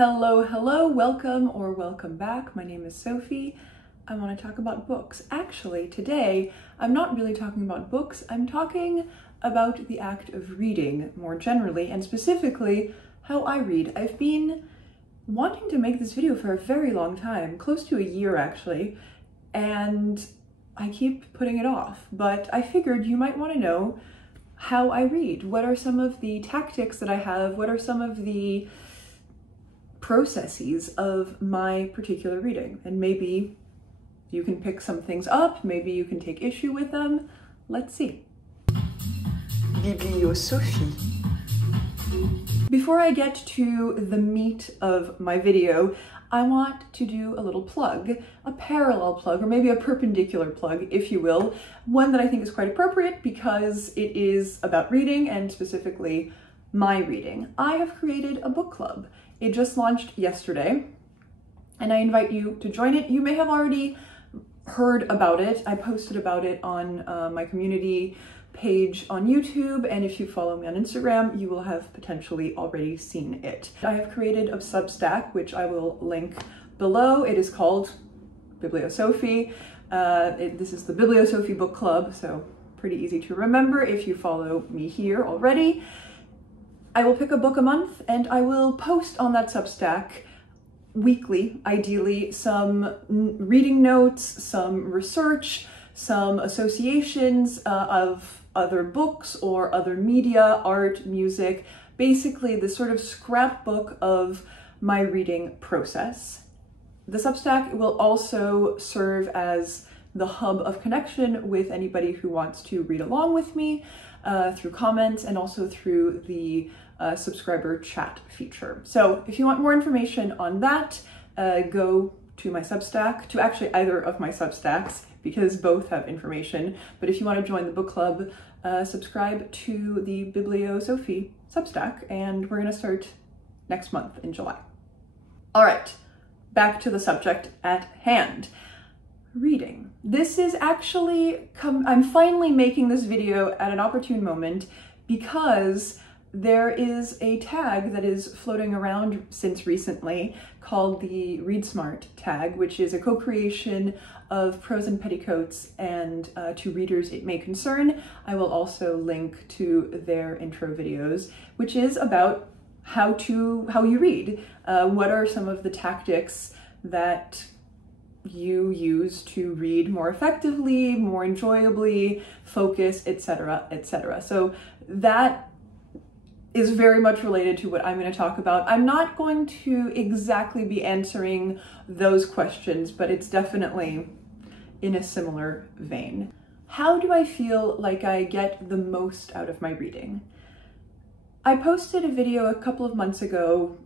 Hello, welcome or welcome back. My name is Sophie. I want to talk about books. Actually, today, I'm not really talking about books. I'm talking about the act of reading more generally, and specifically how I read. I've been wanting to make this video for a very long time, close to a year actually, and I keep putting it off, but I figured you might want to know how I read. What are some of the tactics that I have? What are some of the processes of my particular reading? And maybe you can pick some things up, maybe you can take issue with them. Let's see. Bibliosophie. Before I get to the meat of my video, I want to do a little plug, a parallel plug, or maybe a perpendicular plug, if you will, one that I think is quite appropriate because it is about reading and specifically my reading. I have created a book club. It just launched yesterday, and I invite you to join it. You may have already heard about it. I posted about it on my community page on YouTube, and if you follow me on Instagram, you will have potentially already seen it. I have created a Substack, which I will link below. It is called Bibliosophie. This is the Bibliosophie book club, so pretty easy to remember if you follow me here already. I will pick a book a month and I will post on that Substack weekly, ideally, some reading notes, some research, some associations of other books or other media, art, music, basically the sort of scrapbook of my reading process. The Substack will also serve as the hub of connection with anybody who wants to read along with me through comments and also through the subscriber chat feature. So if you want more information on that, go to my Substack, to actually either of my Substacks, because both have information. But if you want to join the book club, subscribe to the Bibliosophie Substack, and we're going to start next month in July. All right, back to the subject at hand. Reading. This is actually, I'm finally making this video at an opportune moment because there is a tag that is floating around since recently called the Read Smart tag, which is a co-creation of Prose and Petticoats and To Readers It May Concern. I will also link to their intro videos, which is about how you read. What are some of the tactics that you use to read more effectively, more enjoyably, focus, etc., etc. So that is very much related to what I'm going to talk about. I'm not going to exactly be answering those questions, but it's definitely in a similar vein. How do I feel like I get the most out of my reading? I posted a video a couple of months ago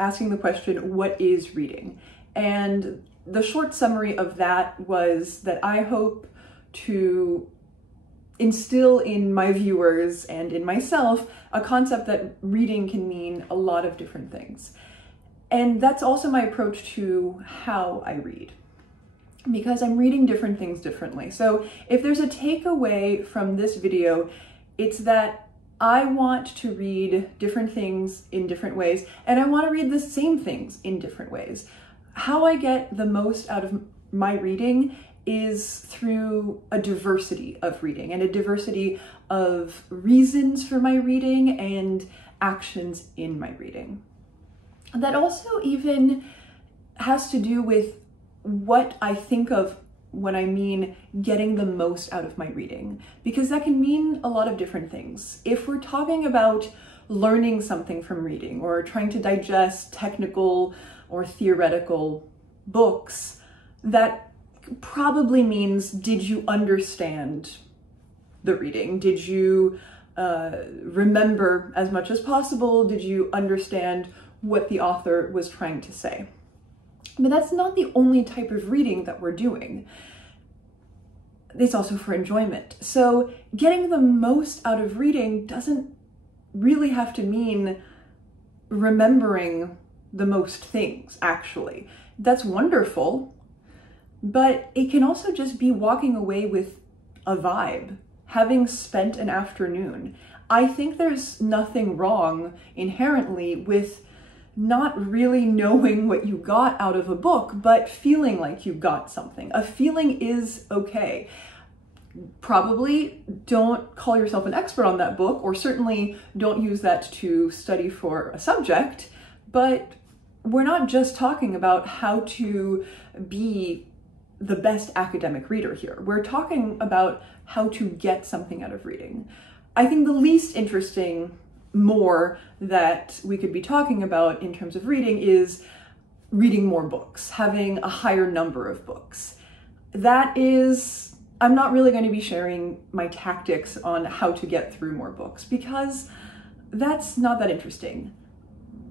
asking the question, what is reading? And the short summary of that was that I hope to instill in my viewers and in myself a concept that reading can mean a lot of different things. And that's also my approach to how I read, because I'm reading different things differently. So if there's a takeaway from this video, it's that I want to read different things in different ways, and I want to read the same things in different ways. How I get the most out of my reading is through a diversity of reading and a diversity of reasons for my reading and actions in my reading. That also even has to do with what I think of when I mean getting the most out of my reading, because that can mean a lot of different things. If we're talking about learning something from reading or trying to digest technical or theoretical books, that probably means, did you understand the reading? Did you remember as much as possible? Did you understand what the author was trying to say? But that's not the only type of reading that we're doing. It's also for enjoyment. So getting the most out of reading doesn't really have to mean remembering the most things, actually. That's wonderful, but it can also just be walking away with a vibe, having spent an afternoon. I think there's nothing wrong inherently with not really knowing what you got out of a book, but feeling like you got something. A feeling is okay. Probably don't call yourself an expert on that book, or certainly don't use that to study for a subject, but we're not just talking about how to be the best academic reader here. We're talking about how to get something out of reading. I think the least interesting more that we could be talking about in terms of reading is reading more books, having a higher number of books. That is, I'm not really going to be sharing my tactics on how to get through more books because that's not that interesting.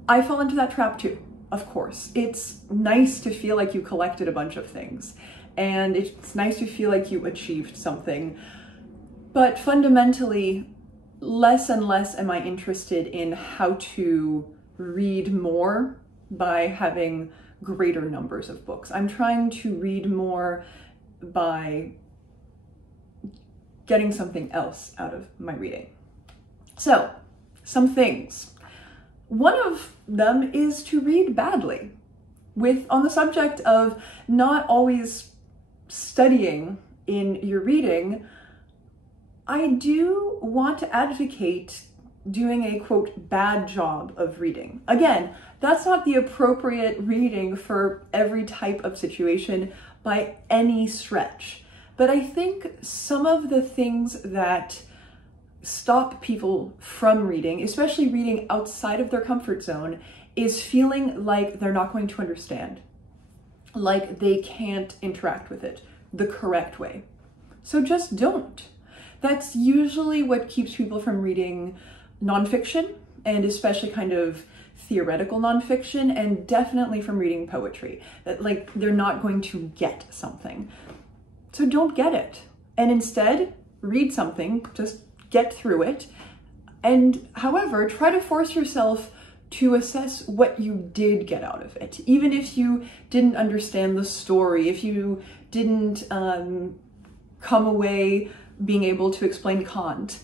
I fall into that trap too, of course. It's nice to feel like you collected a bunch of things, and it's nice to feel like you achieved something, but fundamentally, less and less am I interested in how to read more by having greater numbers of books. I'm trying to read more by getting something else out of my reading. So, some things. One of them is to read badly. On the subject of not always studying in your reading, I do want to advocate doing a, quote, bad job of reading. Again, that's not the appropriate reading for every type of situation by any stretch. But I think some of the things that stop people from reading, especially reading outside of their comfort zone, is feeling like they're not going to understand, like they can't interact with it the correct way. So just don't. That's usually what keeps people from reading nonfiction, and especially kind of theoretical nonfiction, and definitely from reading poetry. That like they're not going to get something. So don't get it. And instead, read something, just get through it. And however, try to force yourself to assess what you did get out of it. Even if you didn't understand the story, if you didn't come away being able to explain Kant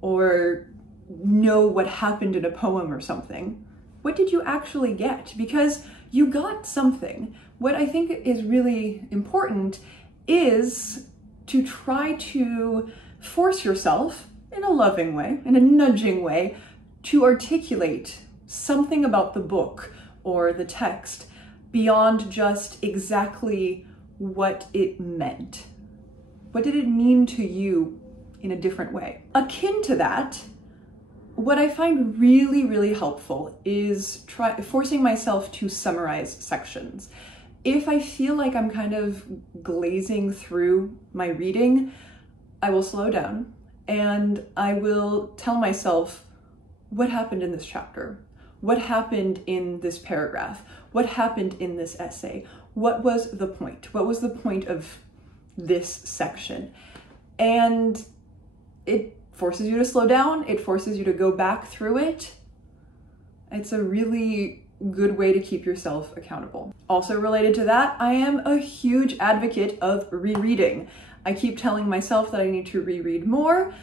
or know what happened in a poem or something, what did you actually get? Because you got something. What I think is really important is to try to force yourself in a loving way, in a nudging way, to articulate something about the book or the text beyond just exactly what it meant. What did it mean to you in a different way? Akin to that, what I find really, really helpful is forcing myself to summarize sections. If I feel like I'm kind of glazing through my reading, I will slow down and I will tell myself what happened in this chapter, what happened in this paragraph, what happened in this essay, what was the point? What was the point of this section? And it forces you to slow down, it forces you to go back through it. It's a really good way to keep yourself accountable. Also related to that, I am a huge advocate of rereading. I keep telling myself that I need to reread more,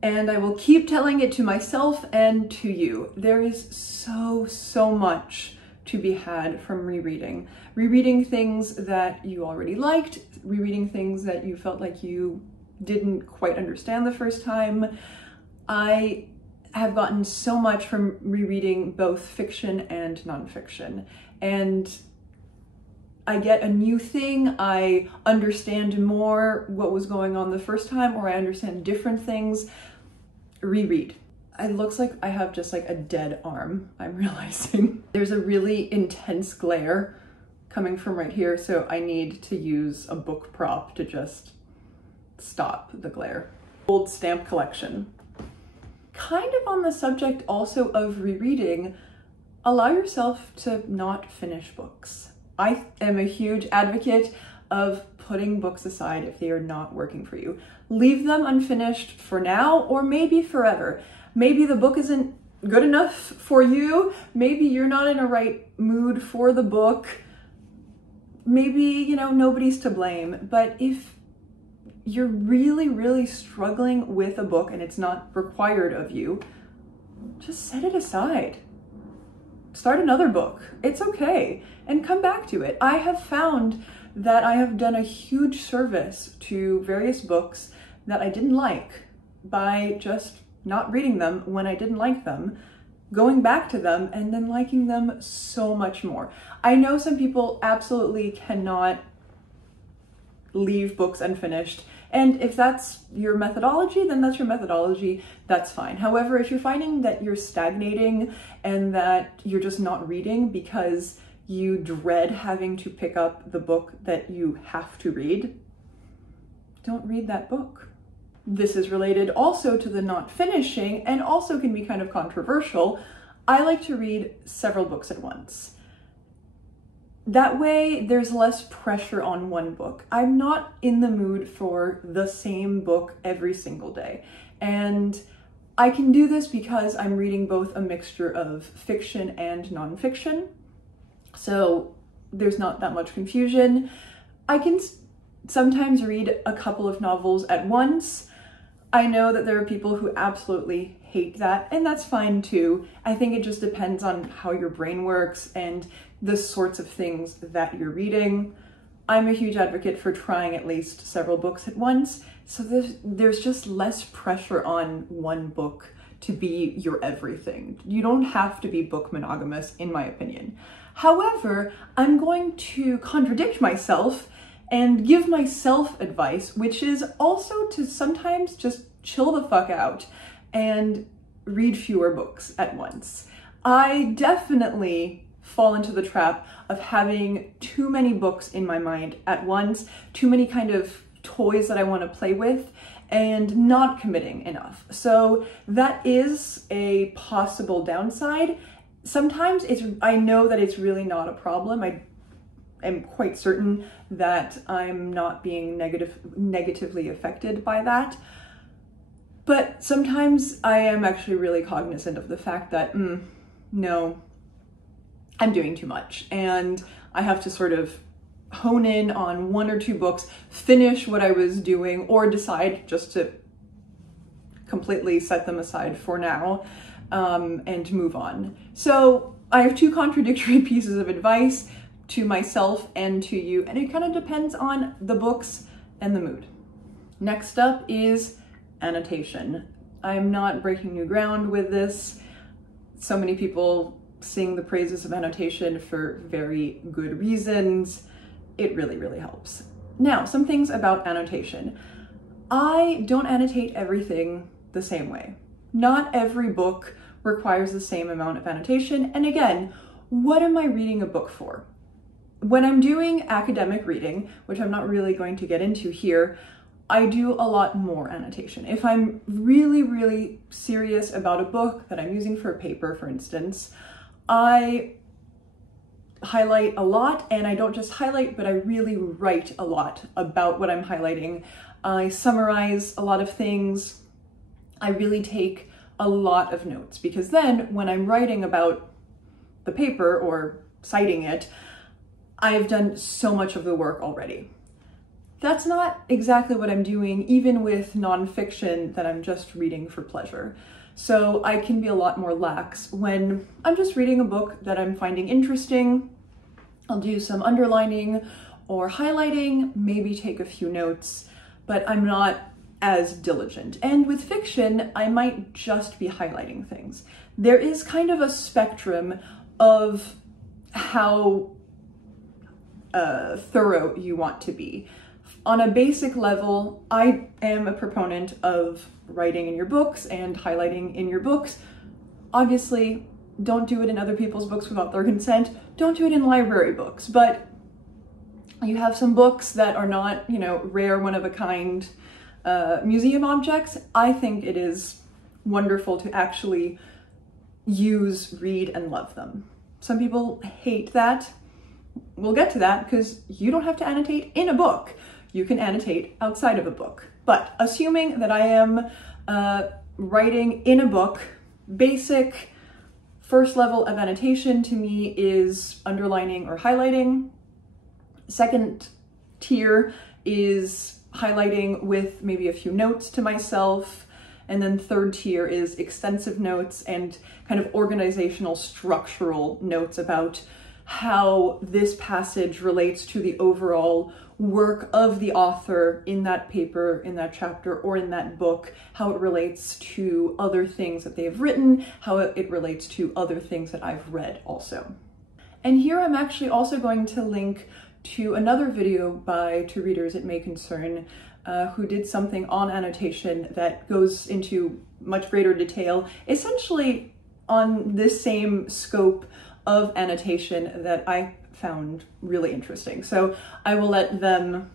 and I will keep telling it to myself and to you. There is so much to be had from rereading. Rereading things that you already liked, rereading things that you felt like you didn't quite understand the first time. I have gotten so much from rereading both fiction and nonfiction, and I get a new thing, I understand more what was going on the first time, or I understand different things. Reread. It looks like I have just like a dead arm, I'm realizing. There's a really intense glare coming from right here, so I need to use a book prop to just stop the glare. Old stamp collection. Kind of on the subject also of rereading, allow yourself to not finish books. I am a huge advocate of putting books aside if they are not working for you. Leave them unfinished for now, or maybe forever. Maybe the book isn't good enough for you. Maybe you're not in a right mood for the book. Maybe, you know, nobody's to blame. But if you're really, really struggling with a book and it's not required of you, just set it aside. start another book. It's okay, and come back to it. I have found that I have done a huge service to various books that I didn't like by just not reading them when I didn't like them, going back to them, and then liking them so much more. I know some people absolutely cannot leave books unfinished, and if that's your methodology, then that's your methodology, that's fine. However, if you're finding that you're stagnating and that you're just not reading because you dread having to pick up the book that you have to read, don't read that book. This is related also to the not finishing, and also can be kind of controversial. I like to read several books at once. That way there's less pressure on one book. I'm not in the mood for the same book every single day. And I can do this because I'm reading both a mixture of fiction and nonfiction. So there's not that much confusion. I can sometimes read a couple of novels at once. I know that there are people who absolutely hate that, and that's fine too. I think it just depends on how your brain works and the sorts of things that you're reading. I'm a huge advocate for trying at least several books at once, so there's just less pressure on one book to be your everything. You don't have to be book monogamous, in my opinion. However, I'm going to contradict myself and give myself advice, which is also to sometimes just chill the fuck out and read fewer books at once. I definitely fall into the trap of having too many books in my mind at once, too many kind of toys that I want to play with, and not committing enough. So that is a possible downside. Sometimes I know that it's really not a problem. I am quite certain that I'm not being negatively affected by that. But sometimes I am actually really cognizant of the fact that, no, I'm doing too much. And I have to sort of hone in on one or two books, finish what I was doing, or decide just to completely set them aside for now and move on. So I have two contradictory pieces of advice to myself and to you, and it kind of depends on the books and the mood. Next up is annotation. I'm not breaking new ground with this. So many people sing the praises of annotation for very good reasons. It really, really helps. Now, some things about annotation. I don't annotate everything the same way. Not every book requires the same amount of annotation. And again, what am I reading a book for? When I'm doing academic reading, which I'm not really going to get into here, I do a lot more annotation. If I'm really, really serious about a book that I'm using for a paper, for instance, I highlight a lot, and I don't just highlight, but I really write a lot about what I'm highlighting. I summarize a lot of things. I really take a lot of notes, because then when I'm writing about the paper or citing it, I've done so much of the work already. That's not exactly what I'm doing, even with nonfiction that I'm just reading for pleasure. So I can be a lot more lax when I'm just reading a book that I'm finding interesting. I'll do some underlining or highlighting, maybe take a few notes, but I'm not as diligent. And with fiction, I might just be highlighting things. There is kind of a spectrum of how thorough you want to be. On a basic level, I am a proponent of writing in your books and highlighting in your books. Obviously, don't do it in other people's books without their consent. Don't do it in library books, but you have some books that are not, rare, one-of-a-kind museum objects. I think it is wonderful to actually use, read, and love them. Some people hate that. We'll get to that, because you don't have to annotate in a book. You can annotate outside of a book. But assuming that I am writing in a book, basic first level of annotation to me is underlining or highlighting. Second tier is highlighting with maybe a few notes to myself. And then third tier is extensive notes and kind of organizational, structural notes about how this passage relates to the overall work of the author in that paper, in that chapter, or in that book, how it relates to other things that they've written, how it relates to other things that I've read also. And here I'm actually also going to link to another video by two readers it may concern, who did something on annotation that goes into much greater detail, essentially on this same scope of annotation that I found really interesting. So I will let them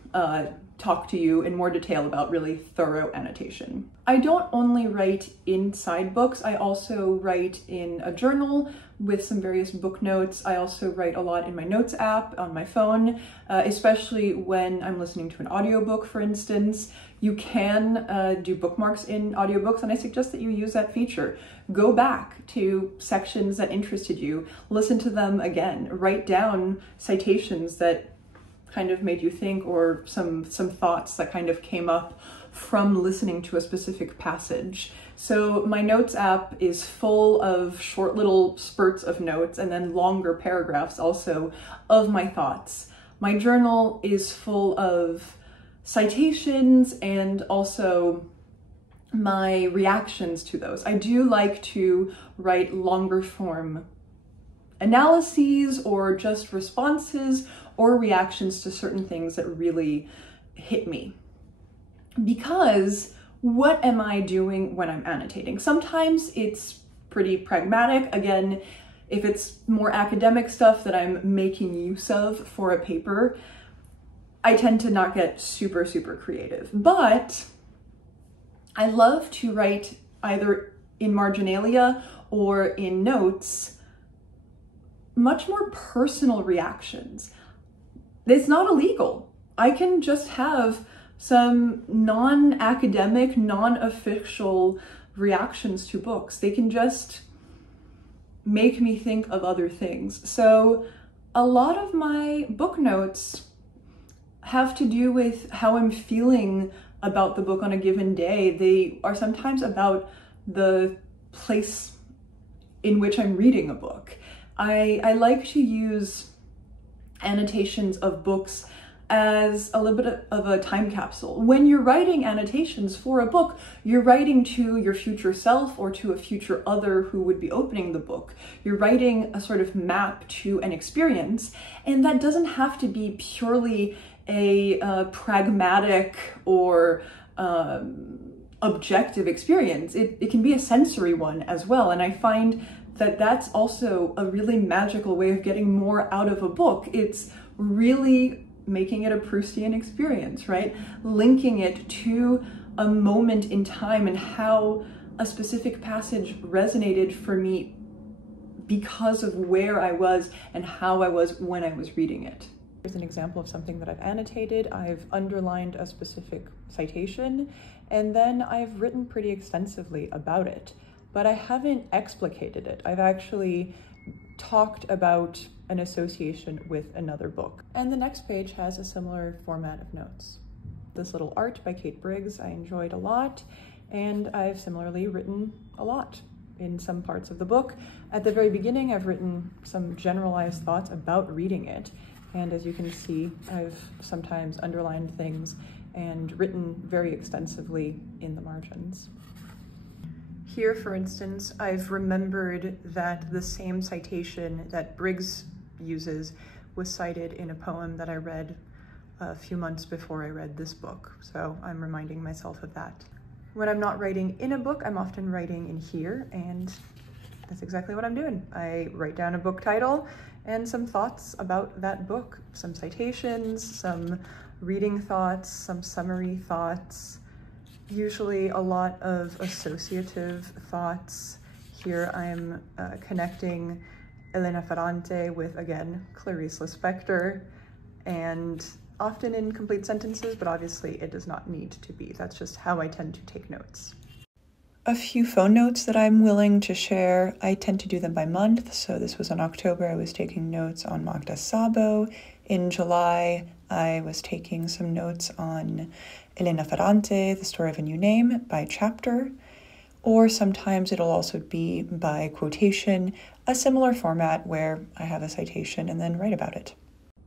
talk to you in more detail about really thorough annotation. I don't only write inside books, I also write in a journal with some various book notes. I also write a lot in my notes app on my phone, especially when I'm listening to an audiobook, for instance. You can do bookmarks in audiobooks, and I suggest that you use that feature. Go back to sections that interested you, listen to them again, write down citations that kind of made you think, or some thoughts that kind of came up from listening to a specific passage. So my notes app is full of short little spurts of notes and then longer paragraphs also of my thoughts. My journal is full of citations and also my reactions to those. I do like to write longer form analyses or just responses or reactions to certain things that really hit me. Because what am I doing when I'm annotating? Sometimes it's pretty pragmatic. Again, if it's more academic stuff that I'm making use of for a paper, I tend to not get super creative. But I love to write either in marginalia or in notes much more personal reactions. It's not illegal. I can just have some non-academic, non-official reactions to books. They can just make me think of other things. So a lot of my book notes have to do with how I'm feeling about the book on a given day. They are sometimes about the place in which I'm reading a book. I like to use annotations of books as a little bit of a time capsule. When you're writing annotations for a book, you're writing to your future self or to a future other who would be opening the book. You're writing a sort of map to an experience, and that doesn't have to be purely a pragmatic or objective experience. It can be a sensory one as well, and I find that that's also a really magical way of getting more out of a book. It's really making it a Proustian experience, right? Linking it to a moment in time and how a specific passage resonated for me because of where I was and how I was when I was reading it. Here's an example of something that I've annotated. I've underlined a specific citation, and then I've written pretty extensively about it, but I haven't explicated it. I've actually talked about an association with another book. And the next page has a similar format of notes. This little art by Kate Briggs I enjoyed a lot, and I've similarly written a lot in some parts of the book. At the very beginning, I've written some generalized thoughts about reading it, and as you can see, I've sometimes underlined things and written very extensively in the margins. Here, for instance, I've remembered that the same citation that Briggs uses was cited in a poem that I read a few months before I read this book, so I'm reminding myself of that. When I'm not writing in a book, I'm often writing in here, and that's exactly what I'm doing. I write down a book title and some thoughts about that book, some citations, some reading thoughts, some summary thoughts, usually a lot of associative thoughts. Here I'm connecting Elena Ferrante with, again, Clarice Lispector, and often in complete sentences, but obviously it does not need to be. That's just how I tend to take notes. A few phone notes that I'm willing to share. I tend to do them by month, so this was in October. I was taking notes on Magda Sabo. In July, I was taking some notes on Elena Ferrante, The Story of a New Name by chapter. or sometimes it'll also be by quotation, a similar format where I have a citation and then write about it.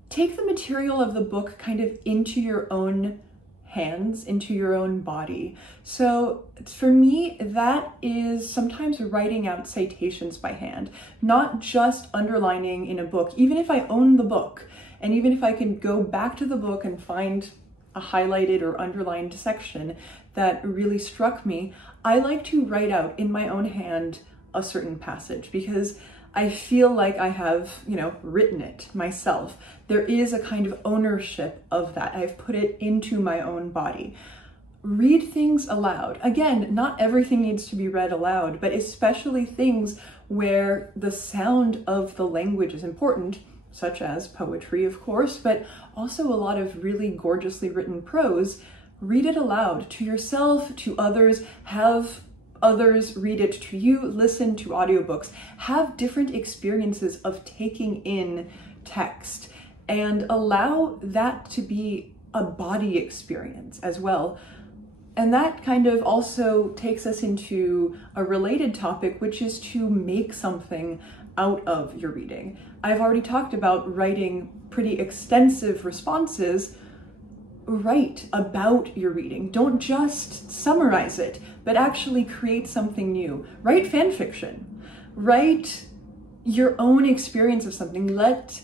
Take the material of the book kind of into your own hands, into your own body. So for me, that is sometimes writing out citations by hand, not just underlining in a book, even if I own the book, and even if I can go back to the book and find a highlighted or underlined section that really struck me, I like to write out in my own hand a certain passage because I feel like I have, written it myself. There is a kind of ownership of that. I've put it into my own body. Read things aloud. Again, not everything needs to be read aloud, but especially things where the sound of the language is important, such as poetry, of course, but also a lot of really gorgeously written prose. Read it aloud to yourself, to others, have others read it to you, listen to audiobooks, have different experiences of taking in text, and allow that to be a body experience as well. And that kind of also takes us into a related topic, which is to make something out of your reading. I've already talked about writing pretty extensive responses. Write about your reading. Don't just summarize it, but actually create something new. Write fan fiction. Write your own experience of something. Let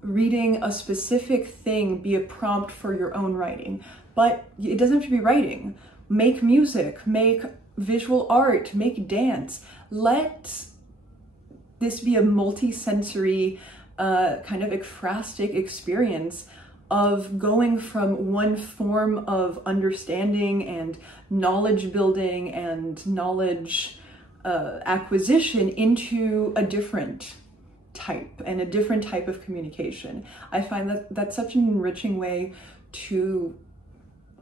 reading a specific thing be a prompt for your own writing. But it doesn't have to be writing. Make music, make visual art, make dance. Let this be a multi-sensory kind of ekphrastic experience of going from one form of understanding and knowledge building and knowledge acquisition into a different type and a different type of communication. I find that that's such an enriching way to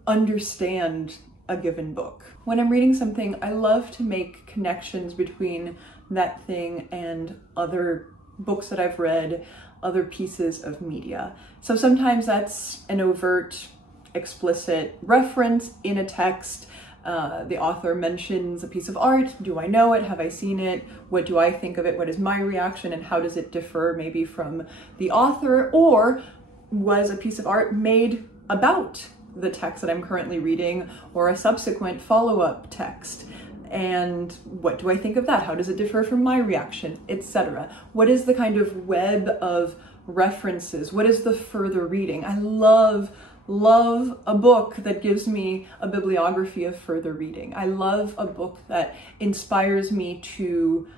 understand a given book. When I'm reading something, I love to make connections between that thing and other books that I've read, other pieces of media. So sometimes that's an overt, explicit reference in a text. The author mentions a piece of art. Do I know it? Have I seen it? What do I think of it? What is my reaction? And how does it differ maybe from the author? Or was a piece of art made about the text that I'm currently reading or a subsequent follow-up text? And what do I think of that? How does it differ from my reaction, etc.? What is the kind of web of references? What is the further reading? I love a book that gives me a bibliography of further reading. I love a book that inspires me to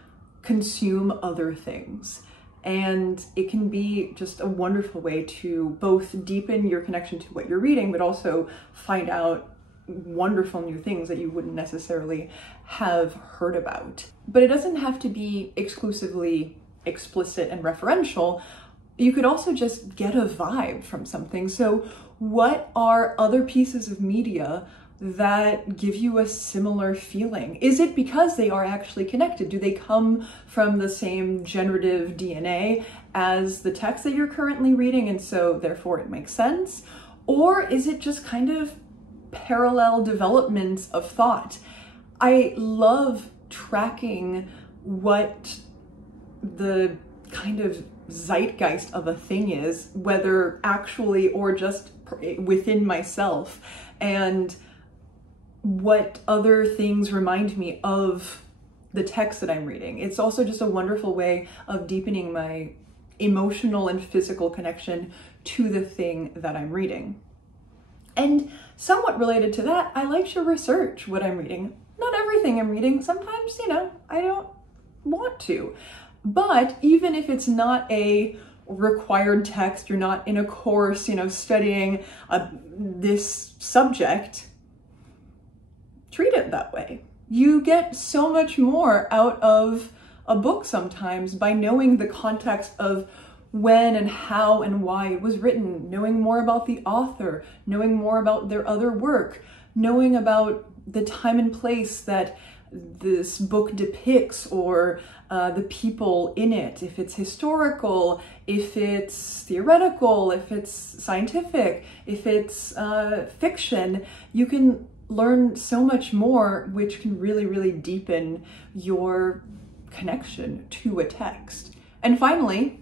consume other things. And it can be just a wonderful way to both deepen your connection to what you're reading, but also find out wonderful new things that you wouldn't necessarily have heard about. But it doesn't have to be exclusively explicit and referential. You could also just get a vibe from something. So what are other pieces of media that give you a similar feeling? Is it because they are actually connected? Do they come from the same generative DNA as the text that you're currently reading, and so therefore it makes sense? Or is it just kind of parallel developments of thought? I love tracking what the kind of zeitgeist of a thing is, whether actually or just within myself, and what other things remind me of the text that I'm reading. It's also just a wonderful way of deepening my emotional and physical connection to the thing that I'm reading. And somewhat related to that, I like to research what I'm reading. Not everything I'm reading. Sometimes, I don't want to. But even if it's not a required text, you're not in a course, studying this subject, treat it that way. You get so much more out of a book sometimes by knowing the context of when and how and why it was written, knowing more about the author, knowing more about their other work, knowing about the time and place that this book depicts, or the people in it, if it's historical, if it's theoretical, if it's scientific, if it's fiction. You can learn so much more, which can really, really deepen your connection to a text. And finally,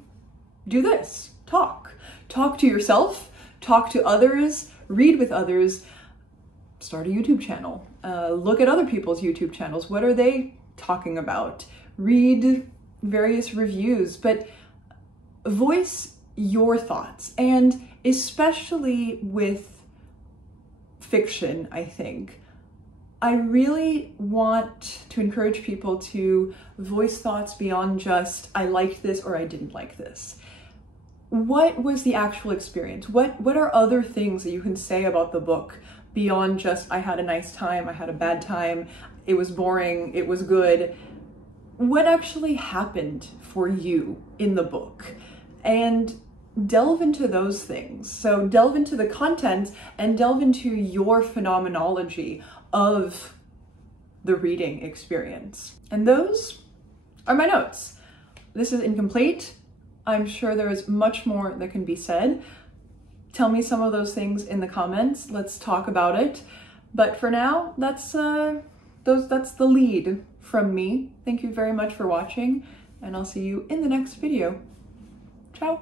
do this. Talk. Talk to yourself, talk to others, read with others, start a YouTube channel. Look at other people's YouTube channels. What are they talking about? Read various reviews, but voice your thoughts. And especially with fiction, I think, I really want to encourage people to voice thoughts beyond just, I liked this or I didn't like this. What was the actual experience? What are other things that you can say about the book beyond just, I had a nice time, I had a bad time, it was boring, it was good? What actually happened for you in the book? And delve into those things. So delve into the content and delve into your phenomenology of the reading experience. And those are my notes. This is incomplete. I'm sure there is much more that can be said. Tell me some of those things in the comments. Let's talk about it. But for now, that's the lead from me. Thank you very much for watching, and I'll see you in the next video. Ciao.